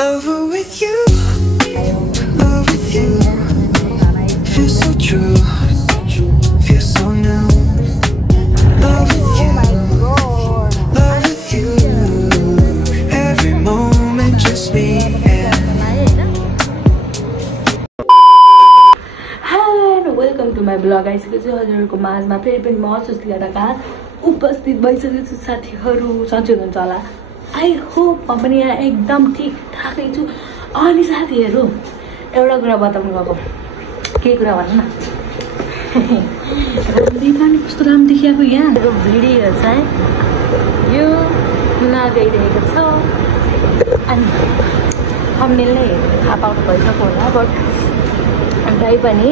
Lover with you, love with you. Feels so true, feels so new. Love with you, love with you. Every moment just me and Hello, welcome to my vlog. आइसकेको छु हजुरहरुको माझमा फेरि पनि म सुस्ती गर्दा उपस्थित भइसकेको छु साथीहरु सन्चै हुनुहुन्छ होला। आई होप म पनि यहाँ एकदम ठीक ठाकै छु। अनि साथीहरु एउटा कुरा बताउनु गएको। के कुरा भन्नु न? दिपानी कस्तो राम्रो देखिएको यहाँ। यो भिडियो चाहिँ यो हुन गइरहेको छ। अनि हामीले थाहा पाउनु भइसक्यो होला बट दाइ पनि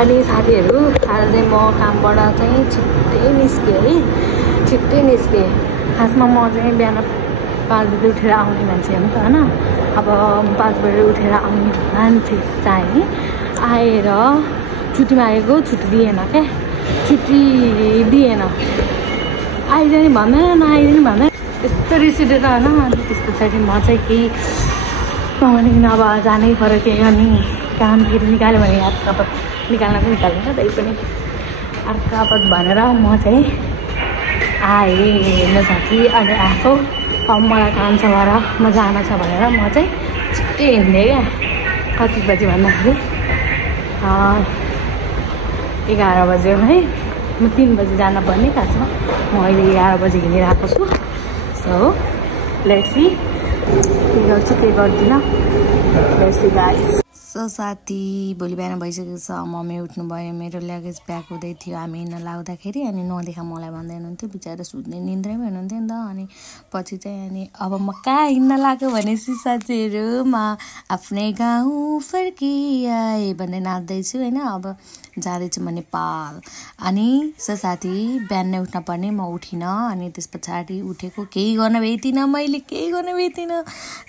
अनि साथीहरु आज चाहिँ म कामबाट चाहिँ छिट्टै निस्के खासमा म चाहिँ बिहान 5 बजे उठेर आउने मान्छे हो नि त हैन। अब 5 बजे उठेर आउने मान्छे चाहिँ आएर छुट्टी मागेको छुट्टी दिएन के छुट्टी दिएन आइदिने भन्दैन नआइदिने भन्दैन यस्तो रिस उठेर हैन। अनि त्यस पछाडि म चाहिँ केही नभनिकन अब जानै पर्यो के अनि काम फेरि निकाल्यो भने अर्कापत निकाल्न पनि निकाल्दैन त्यही पनि अर्कापत भनेर म चाहिँ आएँ हेर्न साथी। अनि आएको अब मलाई काम छ भएर म जान छ भनेर म चाहिँ छिट्टै हिँड्दै क्या। कति बजी भन्दाखेरि 11 बज्यो है। म 3 बजी जान पर्ने खासमा म अहिले 11 बजी हिँडेर आएको छु। सो लेट्स सी के गर्छु के गर्दिनँ। Let's see guys. सो साथी भोलि बिहान भइसकेको छ। मम्मी उठ्नु भयो मेरो लगेज प्याक हुँदै थियो। हामी हिँड्न लाग्दाखेरि अनि नदेखा मलाई भन्दै हुनुहुन्थ्यो बिचारा सुत्ने निन्द्रैमा हुनुहुन्थ्यो नि त। अनि पछि चाहिँ अनि अब म कहाँ हिँड्न लाग्यो भनेपछि साथीहरू म आफ्नै गाउँ फर्किआएँ भन्दै नाच्दैछु होइन। अब जाँदैछु म नेपाल। अनि साथी बिहान नै उठ्न पर्ने म उठिनँ। अनि त्यस पछाडि उठेको केही गर्न भ्याइदिनँ मैले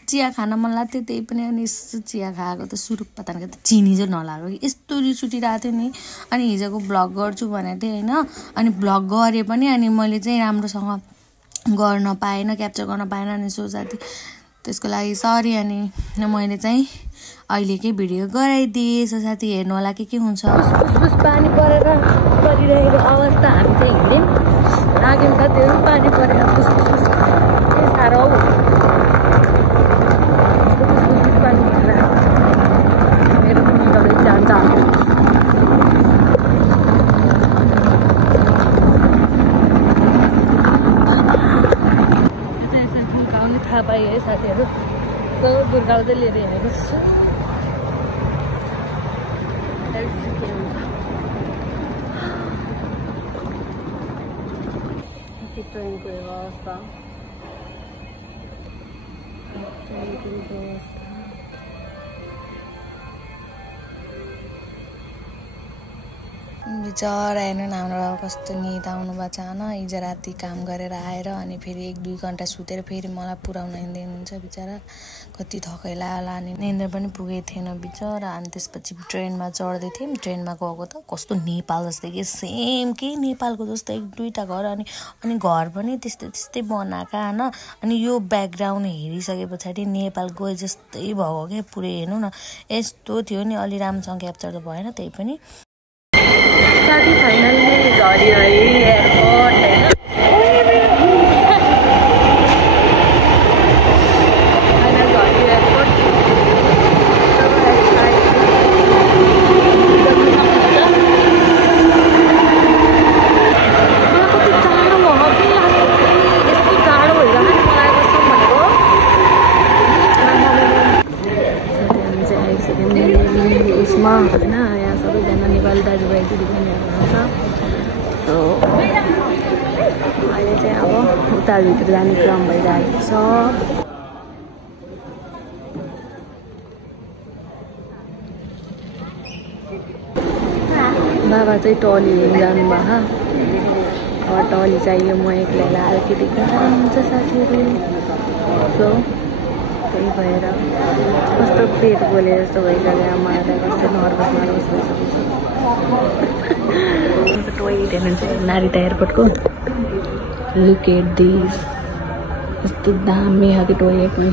चिया खान मन लाग्थ्यो त्यही पनि। अनि चिया खाएको त सुरु पता नहीं चिनी चाहिँ नलाग्यो कि यस्तो रिस उठिरहेको थियो नि। अनि हिजोको भ्लग गर्छु भनेको थिएँ होइन। अनि भ्लग गरेँ पनि अनि मैले चाहिँ राम्रोसँग गर्न पाएन क्याप्चर गर्न पाएन। अनि सो साथी त्यसको लागि सरी। अनि मैले चाहिँ अहिलेकै भिडियो गराइदिएँ। सो साथी हेर्नु होला के हुन्छ। पुस पानी परेर परिरहेको अवस्था हामी चाहिँ हिँड्यौँ लाग्यौँ साथीहरू। पानी परेर पुस के साह्रो पानी परेर मेरो पनि डरै जान्छ। गुर्काउने थाहा पाएँ है साथीहरू। सब गुर्काउँदै लिएर हिँडेको छु। ट्रेनको व्यवस्था बिचरा हेर्नु न हाम्रो बाबा कस्तो निद आउनु भएको छ होइन। हिजो राति काम गरेर आएर अनि फेरि 1-2 घन्टा सुतेर फेरि मलाई पुऱ्याउन हिँड्नुहुन्छ बिचरा। कति थकाइला होला अनि निन्द्रा पनि पुगेको थिएन बिचरा। अनि त्यसपछि ट्रेनमा चढ्दै थियौँ। ट्रेनमा गएको त कस्तो नेपाल जस्तै कि सेम कि नेपालको जस्तै 1-2टा घर अनि घर पनि त्यस्तै बनाएका होइन। अनि यो ब्याकग्राउन्ड हेरिसके पछाडि नेपाल गए जस्तै भएको क्या पुरै। हेर्नु न यस्तो थियो नि। अलि राम्रोसँग क्याप्चर त भएन त्यही पनि। साथी फाइनली झऱ्यो है एयरपोर्ट होइन। उसमा होइन यहाँ सबैजना नेपाली दाजुभाइ दिदीबहिनीहरू हुनुहुन्छ। सो अहिले चाहिँ अब उताभित्र जाने क्रम भइरहेको छ। बाबा चाहिँ टली जानुभयो। अब टली चाहियो म एक्लैलाई अलिकति गाह्रो हुन्छ साथीहरू। सो त्यही भएर कस्तो पेट बोले जस्तो भइसक्यो मलाई त। कस्तो नर्भस भइसकेको छ। टोयलेट हेर्नुहुन्छ नारिता एयरपोर्टको। लुक एट दिस कस्तो दामी खालको टोयलेट पनि।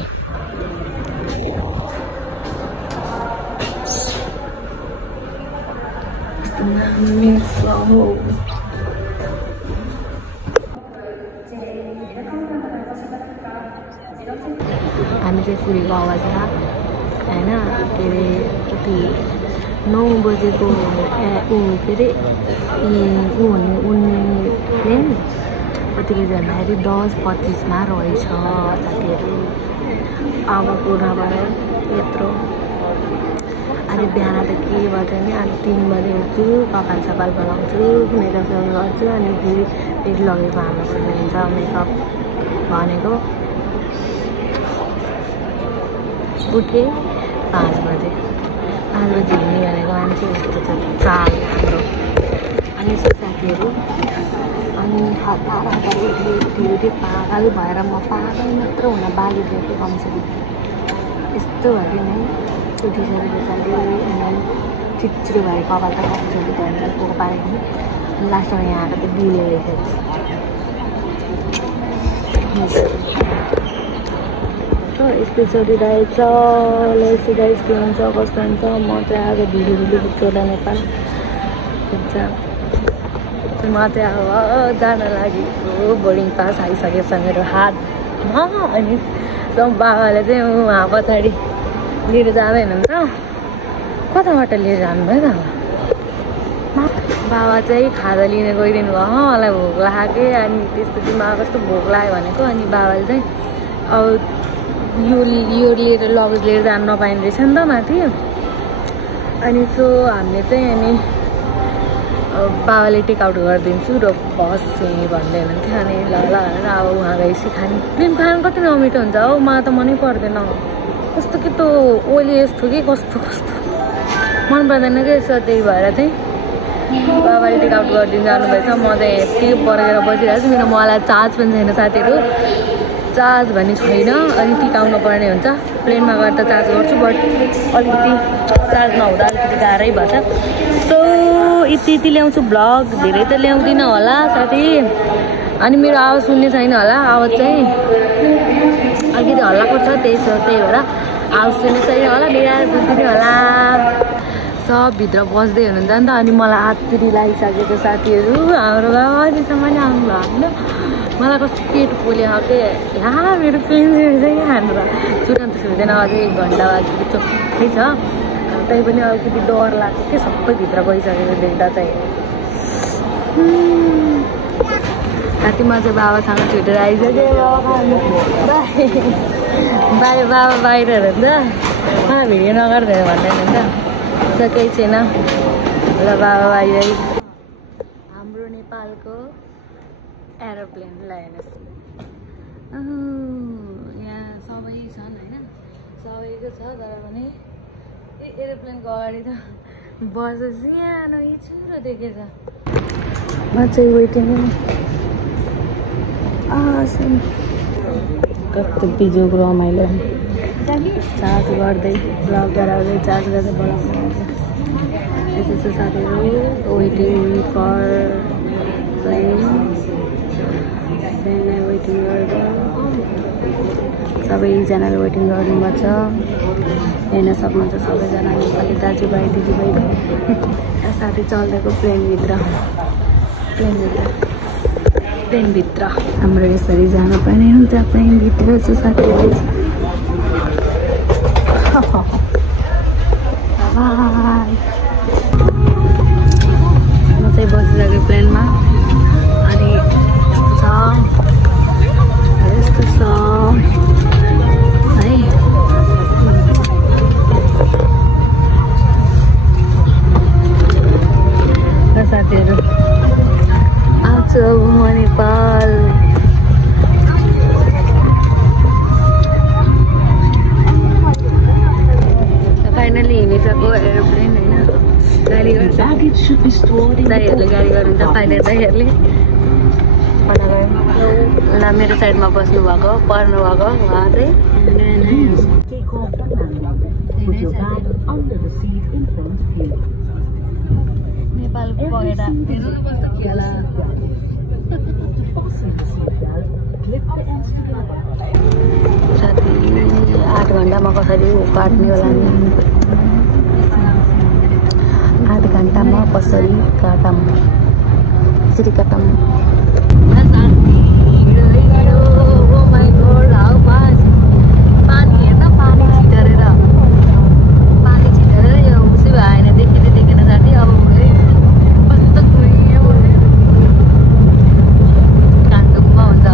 हामी चाहिँ कुरीको आवाजमा होइन के अरे कति 9 बजेको के अरे उनले कतिले भन्दाखेरि 10:25मा रहेछ साथीहरू। अबको नभएर यत्रो आज बिहान त के भन्छ नि आज 3 बजे उठ्छु, कपाल सपाल बनाउँछु, मेकअप गर्छु, अनि फेरि लगेको हाल्नुपर्ने हुन्छ मेकअप भनेको। उठेँ 5 बजे हिँड्ने भनेको मान्छे यस्तो छ चाल हाम्रो। अनि यसो साथीहरू अनि हतार उठेँ पागल भएर म पागल मात्र हुन बाली दिएको कमसेकम यस्तो भयो नै उठिसकेको पछाडि अनि चिच्रो भयो कपाल त कमसेकम त्यहाँनिर पोको पारेको अनि लास्टमा यहाँ आएर त बिले रहेछ। यस्तो चलिरहेछ लेट्स गाइस के हुन्छ कस्तो हुन्छ। म चाहिँ आज भिडियो चोला नेपाल हुन्छ। म चाहिँ अब जान लागेको बोर्डिङ पास आइसकेछ मेरो हातमा। अनि बाबाले चाहिँ उहाँ पछाडि लिएर जाँदै हुनुहुन्छ। कताबाट लिएर जानुभयो बाबा चाहिँ खाजा लिन गइदिनु भयो। मलाई भोक लाग्यो अनि त्यसपछि मलाई कस्तो भोक लाग्यो भनेको। अनि बाबाले चाहिँ अब यो लिएर लगेज लिएर जानु नपाइने रहेछ नि त माथि। अनि सो हामीले चाहिँ अनि बाबाले टेकआउट गरिदिन्छु र बस चाहिँ भन्दै हुनुहुन्थ्यो। अनि ल भनेर अब उहाँ गएपछि खाने प्लेन खानु कति नमिठो हुन्छ हौ। मलाई त मनै पर्दैन कस्तो कि त ओली यस्तो कि कस्तो मन पर्दैन कि यसो। त्यही भएर चाहिँ बाबाले टेकआउट गरिदिनु जानुभएछ। म चाहिँ यति परेर बसिरहेको छु। मेरो मलाई चार्ज पनि छैन साथीहरू, चार्ज भन्ने छैन। अनि टिकाउनु पर्ने हुन्छ। प्लेनमा गएर त चार्ज गर्छु बट अलिकति चार्ज नहुँदा अलिकति गाह्रै भएछ। सो यति ल्याउँछु भ्लग, धेरै त ल्याउँदिनँ होला साथी। अनि मेरो आवाज सुन्ने छैन होला, आवाज चाहिँ अलिकति हल्ला पर्छ त्यही भएर आवाज सुन्ने छैन होला, बिहार बुझ्दिने होला। सबभित्र बस्दै हुनुहुन्छ नि त। अनि मलाई हाततिर लागिसकेको साथीहरू हाम्रो बाबाजीसँग पनि आउनु होइन। मलाई कस्तो पेट पोल्यो के यहाँ मेरो पेन्सिल चाहिँ खानु तुरन्त छुट्दैन। अझै 1 घन्टा बाँकी चोखै छ। तै पनि अलिकति डर लाग्यो कि सबै भित्र गइसकेको देख्दा चाहिँ। साथीमा चाहिँ बाबासँग छुटेर आइसक्यो। बाबा बाहिर हुन्छ मलाई भिडियो नगर्दैन भन्दैन नि त। केही छैन ल बाबा बाहिर। हाम्रो नेपालको एरोप्लेन ल हेर्नुहोस् यहाँ सबै छन् होइन, सबैको छ। तर पनि एरोप्लेनको अगाडि त बस सानो इचुरो देखेछ। म चाहिँ वेटिङ कस्तो बिजोग रमाइलो चार्ज गर्दै ब्लग गराउँदै चार्ज गर्दै बोलाउँदै यसो साथीहरू वेटिङ फर प्लेन वेटिङ गर्दा सबैजनाले वेटिङ गर्नुपर्छ। हेर्न सक्नुहुन्छ सबैजना नेपाली दाजुभाइ दिदीभाइ साथी चल्देको प्लेनभित्र हाम्रो यसरी जान पाइने हुन्छ प्लेनभित्र चाहिँ साथीहरू। म चाहिँ बसिसकेँ प्लेनमा। अनि यस्तो छ है। साथीहरू आउँछु अब म नेपाल। फाइनली हिँडिसक्यो एरोप्लेन होइन। गाडी गर्छ दाइहरूले गाडी गर्नुहुन्छ पाइलट दाइहरूले। ल मेरो साइडमा बस्नुभएको पर्नुभएको उहाँ चाहिँ नेपालको बगेर हेर्नु न कस्तो खेला। साथी 8 घन्टामा कसरी काट्ने होला नि। 8 घन्टामा कसरी काटौँ यसरी काटौँ पानी हेर्न पानी छिटरेर यो उसी भएन देखेन साथी अब कस्तो काठमाडौँमा हुन्छ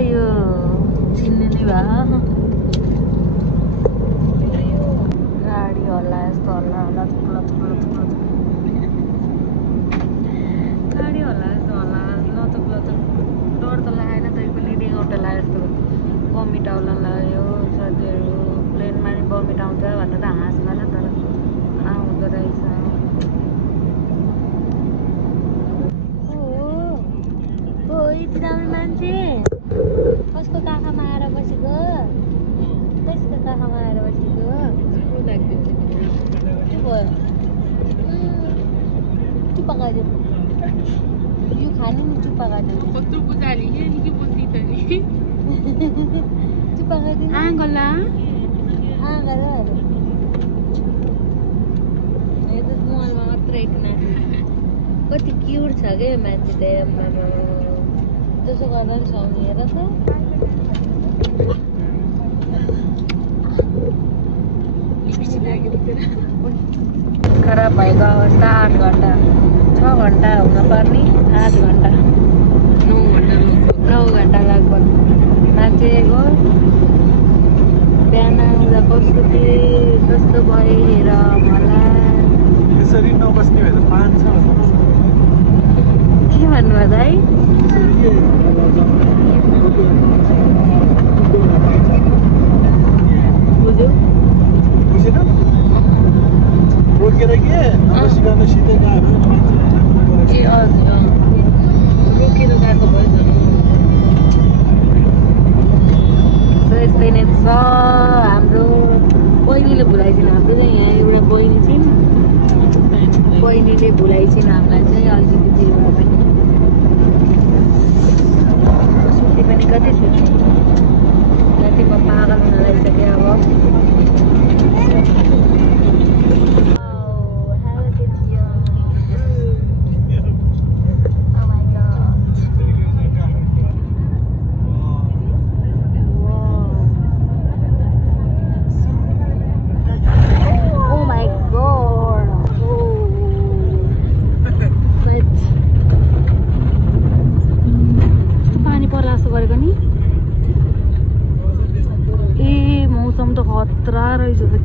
यो चिन्ने नै भयो गाडी हल्ला यस्तो हल्ला गाडी हल्ला यस्तो हल्ला लचक डर त लागेन तै पनि रिङाउटा लाग्यो जस्तो बमिट आउला लाग्यो साथीहरू प्लेनमा नि बमिट आउँछ भनेर हाँस्न ल तर आउँदो रहेछ यति दामी मान्छे कसको काखमा आएर बसेको त्यसको काखमा आएर बसेको के भयो चुप्पा गरिदियो यो खानु नि चुप्पा गरिदियो चुप्पा गरिदिनु आँगला मोबाइलमा मात्रै कति क्युट छ क्या मान्छे त त्यसो गर्दा पनि सुहाउने हेर त खराब भएको अवस्था 8 घन्टा 6 घन्टा हुन पर्ने 8 घन्टा 9 घन्टा लगभग मान्छेको बिहान आउँदा कस्तो भएर मलाई यसरी नबस्ने भए त 5 छ के भन्नुभयो दाइ बुझेन रोकेर के नबसिकन सिधै गयो ए हजुर रोकेर गएको भयो यस्तै नै छ हाम्रो बहिनीले भुलाइदिनु हाम्रो चाहिँ यहाँ एउटा बहिनी छिन् बहिनीले भुलाइछिन् हामीलाई चाहिँ अलिकति एउटा पनि सुत्ती पनि कति सुत्ने कति म पागल हुन लागिसकेँ अब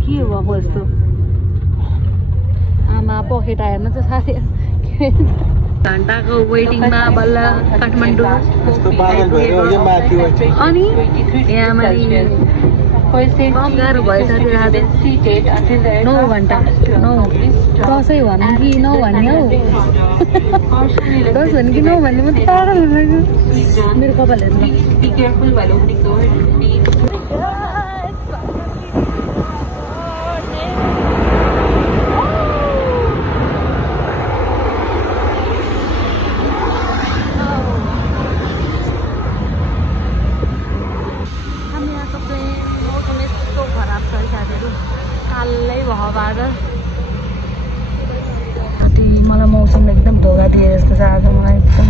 के भएको यस्तो आमा पखेटा हेर्नु त साथी घन्टाको वेटिङमा बल्ल काठमाडौँ अनि यहाँ मैले कम गाह्रो भयो साथी 9 घन्टा 9 10 भन्नु कि 9 भन्ने हौ 10 भन्नु कि 9 भन्ने म त पागल हुन लाग्यो मेरो कपाल हेर्नु मलाई मौसमले एकदम धोका दिए जस्तो छ आज मलाई एकदम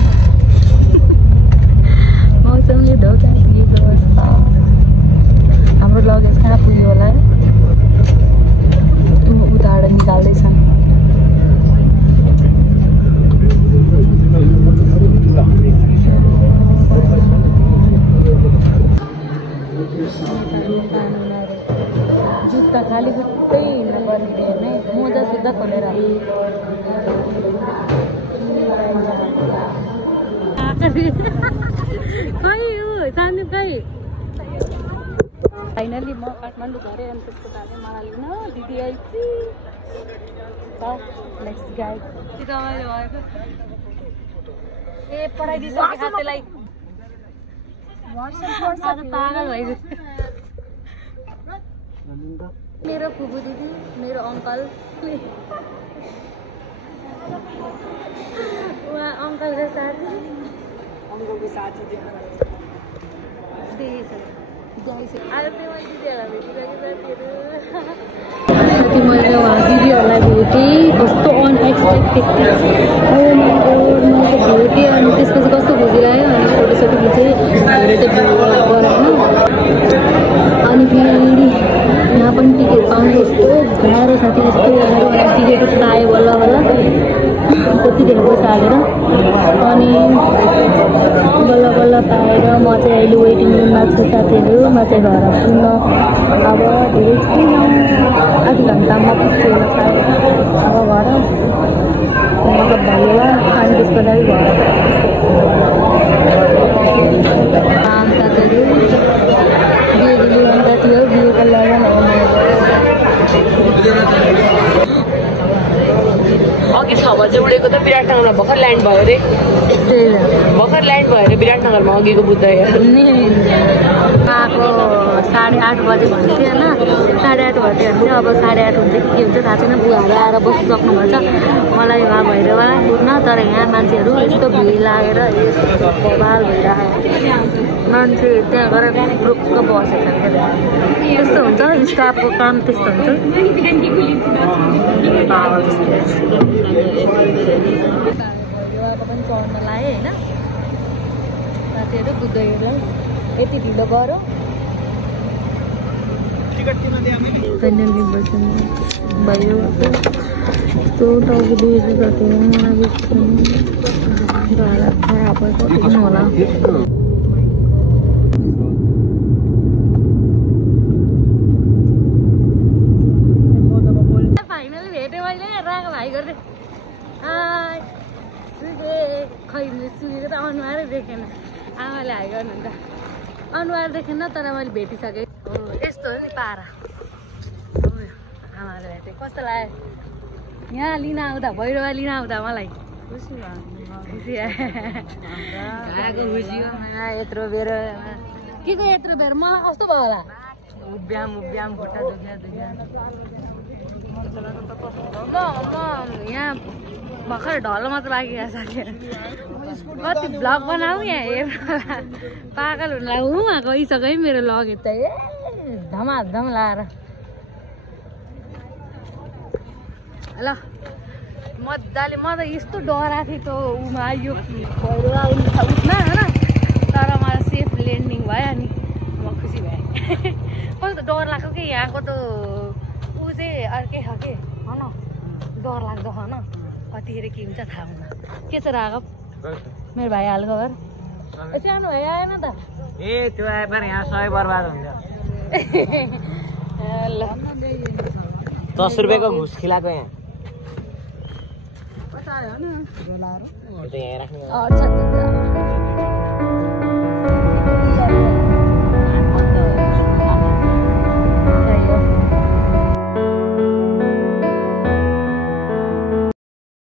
मौसमले धोका दिएको जस्तो हाम्रो लगेज कहाँ पुग्यो होला उताबाट निकाल्दैछन् जुत्ता खाली खुट्टै हिँड्नु पर्ने हेर्ने मोजा सुत्दा खोलेर खै हो सानो खै फाइनली म काठमाडौँ झरेँ अनि त्यसको बारे मलाई लिन दिदी आइछि नेक्स्ट गाइड रमाइलो भएको ए पढाइदिइसके खातेलाई पागल भइदियो मेरो फुपू दिदी मेरो अङ्कल उहाँ अङ्कलको साथी अङ्कलको साथी मैले उहाँ दिदीहरूलाई भेटेँ कस्तो अनएक्सपेक्टेड मैले भेटेँ अनि त्यसपछि कस्तो खुसी लाग्यो अनि फोटोसोटो खिचेँ भेटेँ होइन अनि फेरि यहाँ पनि टिकट पाउनु यस्तो गाह्रो साथी यस्तो गाह्रो टिकट पाएँ बल्ल बल्ल कति धेरै पैसा हालेर अनि बल्ल बल्ल पाएर म चाहिँ अहिले वेटिङ रुममा छु साथीहरू म चाहिँ घर पुग्न अब धेरै छैन आधी घन्टामा पुग्छु अब घर मतलब भयो अनि त्यसको लागि घर साथीहरू बिहेको अन्त थियो बिहेको लगन अघि 6 बजे उडेको त विराटनगरमा भर्खर ल्यान्ड भयो रे भर्खर ल्यान्ड भयो रे विराटनगरमा अघिको बुद्ध आएको 8:30 बजे भन्थ्यो होइन 8:30 भन्थ्यो भने अब 8:30 हुन्छ कि के हुन्छ थाहा छैन बुवाहरू आएर बसिसक्नुभएको छ मलाई उहाँ भैरवा पुग्न तर यहाँ मान्छेहरू यस्तो भिड लागेर यस्तो बवाल भइरहेको मान्छे त्यहाँ गएर ग्रुपको बसेछ क्या त्यस्तो हुन्छ स्टाफको काम त्यस्तो हुन्छ पनि चढ्न लाग्यो होइन साथीहरू बुद्ध यति ढिलो गरौँ फाइनली बस्नु भयो यस्तो टाउको दुखेको साथीहरू मलाई खराब भयो कति पनि होला फाइनली भेटेँ मैले राको भाइ गर्दै सुगे खै सुगेको त अनुहारै देखेन आमाले हाई गर्नुहुन्छ अनुहार देखेन तर मैले भेटिसकेँ यस्तो हो नि पारा आमाले भेटेँ कस्तो लाग्यो यहाँ लिन आउँदा भैरवा लिन आउँदा मलाई खुसी आएको खुसी हो यत्रो बेर के को यत्रो बेर मलाई कस्तो भयो होला उभ्याम खुट्टा दुख्या यहाँ भर्खर ढल मात्र बाँकी साथीहरू कति भ्लग बनाऊ यहाँ हेर्नु पागल हुनुलाई उहाँ गइसक्यो है मेरो लगेज त ए धमाधम लाएर ल मजाले म त यस्तो डराएको थिएँ त उमा यो भैरवा उठ्न होइन तर मलाई सेफ ल्यान्डिङ भयो नि म खुसी भएँ कस्तो डर लाग्यो कि यहाँको त ऊ चाहिँ अर्कै छ कि होइन डर लाग्दो होइन कतिखेर के हुन्छ थाहा हुँदैन के छ राघव मेरो भाइ हाल खबर सानो भाइ आएन त ए त्यो आए पनि यहाँ सबै बर्बाद हुन्छ ल 10 रुपियाँको घुस खिलाएको यहाँ कता आयो न यो त यहाँ राख्नु अच्छा